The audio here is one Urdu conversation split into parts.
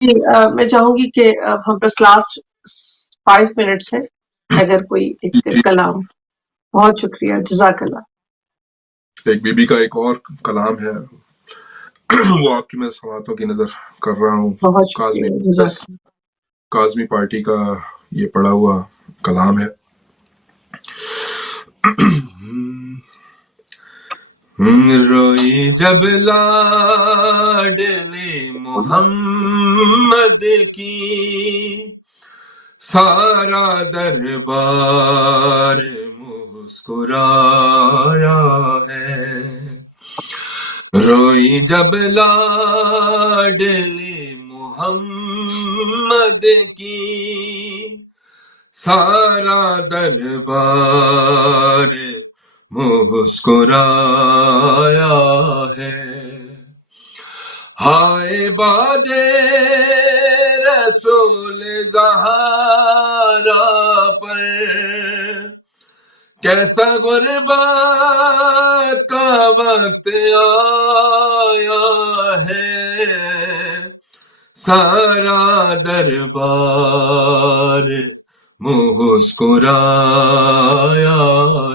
میں چاہوں گی کہ ہم بس لاسٹ 5 منٹس ہے، اگر کوئی ایک جی کلام. بہت شکریہ، جزاک اللہ. ایک بی بی کا ایک اور کلام ہے، وہ آپ کی میں سماعتوں کی نظر کر رہا ہوں. بہت شکریہ، جزاک اللہ. کاظمی پارٹی کا یہ پڑا ہوا کلام ہے. روئی جب لاڈلی محمد کی، سارا دربار مسکرایا ہے. روئی جب لاڈلی محمد کی، سارا دربار مسکرایا ہے. ہائے باد رسول زہرا پر، کیسا غربت کا وقت آیا ہے. سارا دربار مسکرایا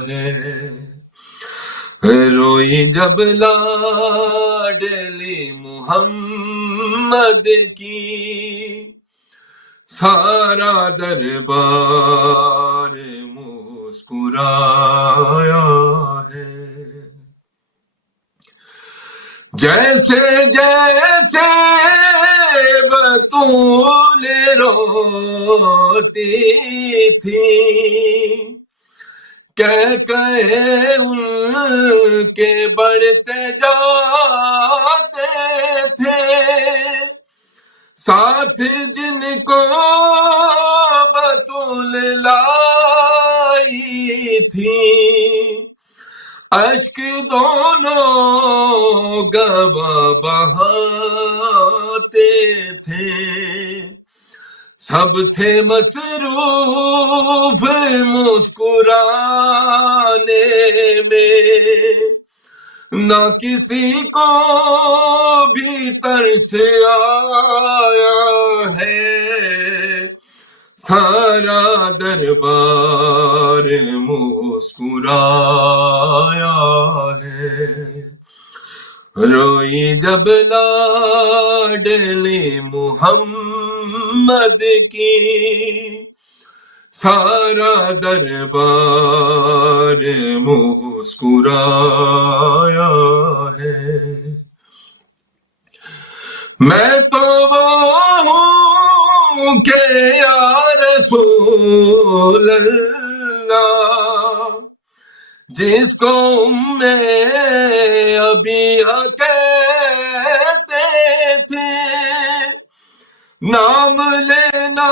ہے. روئی جب لاڈلی محمد کی، سارا دربار مسکرایا ہے. جیسے جیسے بطول روتی تھی، ان کے بڑھتے جاتے تھے. ساتھ جن کو بطول لائی تھی، اشک دونوں گواہ بہاتے تھے. سب تھے مصروف مسکرانے میں، نہ کسی کو بھی ترس آیا ہے. سارا دربار مسکرایا ہے. روئی جب لاڈلی محمد کی، سارا دربار مسکرایا ہے. میں تو وہ ہوں کہ یا رسول اللہ، جس کو ابھی کہتے تھے. نام لینا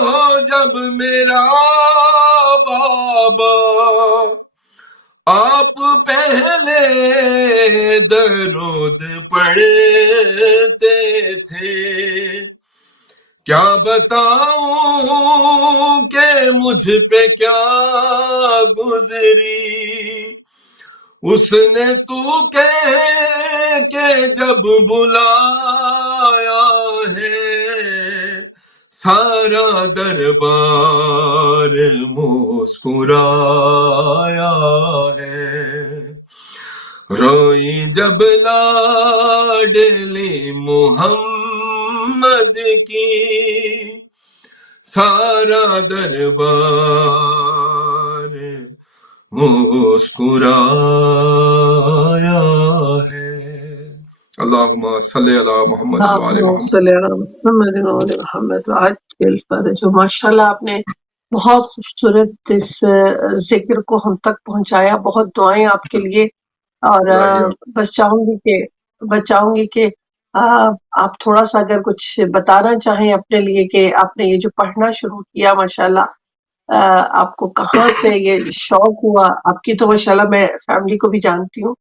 ہو جب میرا بابا، آپ پہلے درود پڑھتے تھے. کیا بتاؤں کہ مجھ پہ کیا گزری، اس نے تو کہہ کے جب بلایا ہے. سارا دربار مسکرایا ہے. روئی جب لاڈلی محمد کی، سارا دربار مسکرایا ہے. اللہم صلی علی محمد وآل محمد. صلی اللہ محمد وآل محمد. آج کے الفاظ جو ماشاءاللہ آپ نے بہت خوبصورت اس ذکر کو ہم تک پہنچایا. بہت دعائیں آپ کے لیے. اور بس چاہوں گی کہ آپ تھوڑا سا اگر کچھ بتانا چاہیں اپنے لیے کہ آپ نے یہ جو پڑھنا شروع کیا ماشاءاللہ آپ کو کہاں سے یہ شوق ہوا. آپ کی تو ماشاءاللہ میں فیملی کو بھی جانتی ہوں،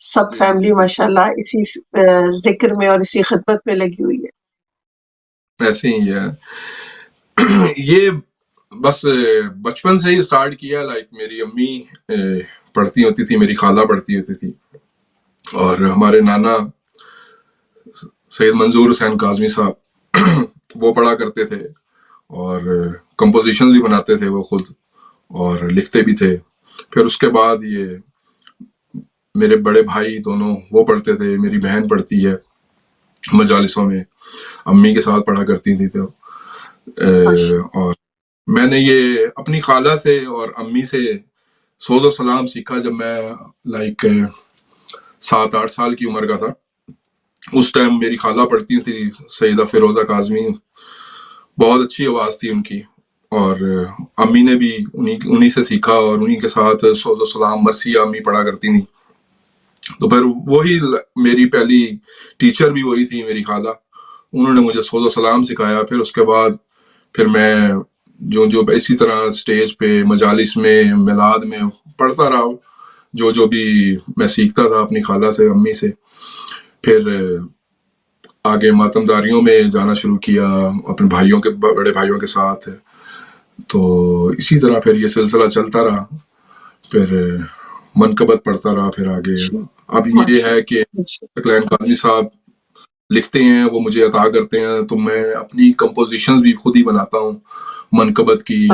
سب فیملی ماشاءاللہ اسی ذکر میں اور اسی خدمت میں لگی ہوئی ہے. ایسے ہی ہے. یہ بس بچپن سے ہی سٹارٹ کیا. لائک میری امی پڑھتی ہوتی تھی، میری خالہ پڑھتی ہوتی تھی، اور ہمارے نانا سید منظور حسین کاظمی صاحب وہ پڑھا کرتے تھے، اور کمپوزیشن بھی بناتے تھے وہ خود، اور لکھتے بھی تھے. پھر اس کے بعد یہ میرے بڑے بھائی دونوں وہ پڑھتے تھے، میری بہن پڑھتی ہے مجالسوں میں، امی کے ساتھ پڑھا کرتی تھی. تو اور میں نے یہ اپنی خالہ سے اور امی سے سوز و سلام سیکھا جب میں لائک 7-8 سال کی عمر کا تھا. اس ٹائم میری خالہ پڑھتی تھی سیدہ فیروزہ کاظمی، بہت اچھی آواز تھی ان کی، اور امی نے بھی انہی سے سیکھا، اور انہی کے ساتھ سوز و سلام مرثیہ امی پڑھا کرتی تھیں. تو پھر وہی میری پہلی ٹیچر بھی وہی تھی میری خالہ، انہوں نے مجھے سوز و سلام سکھایا. پھر اس کے بعد پھر میں جو اسی طرح اسٹیج پہ مجالس میں میلاد میں پڑھتا رہا، جو بھی میں سیکھتا تھا اپنی خالہ سے امی سے. پھر آگے ماتم داریوں میں جانا شروع کیا اپنے بھائیوں کے بڑے بھائیوں کے ساتھ. تو اسی طرح پھر یہ سلسلہ چلتا رہا، پھر منقبت پڑھتا رہا. پھر آگے اب یہ ہے کہ ثقلین کاظمی صاحب لکھتے ہیں، وہ مجھے عطا کرتے ہیں، تو میں اپنی کمپوزیشن بھی خود ہی بناتا ہوں. منقبت کی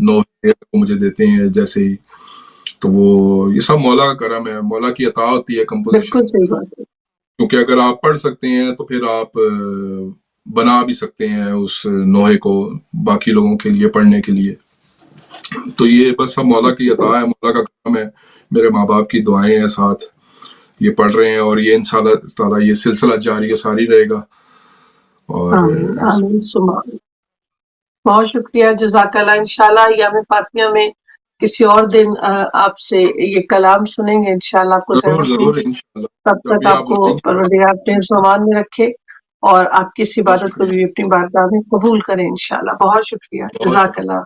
نوٹ مجھے دیتے ہیں جیسے ہی، تو وہ یہ سب مولا کا کرم ہے، مولا کی عطا ہوتی ہے کمپوزیشن. کیونکہ اگر آپ پڑھ سکتے ہیں تو پھر آپ بنا بھی سکتے ہیں اس نوحے کو باقی لوگوں کے لیے پڑھنے کے لیے. تو یہ بس سب مولا کی عطا ہے، مولا کا کرم ہے. میرے ماں باپ کی دعائیں ہیں ساتھ، یہ پڑھ رہے ہیں، اور یہ انشاءاللہ تعالیٰ یہ سلسلہ جاری و ساری رہے گا. اور آمین بہت شکریہ، جزاک اللہ. انشاءاللہ ایام فاطمیہ میں کسی اور دن آپ سے یہ کلام سنیں گے انشاءاللہ، آپ کو ضرور انشاءاللہ. تب تک آپ کو پروردگار اپنے زمان میں رکھے اور آپ کی اس عبادت کو بھی اپنی بارگاہ میں قبول کریں انشاءاللہ. بہت شکریہ، جزاک اللہ.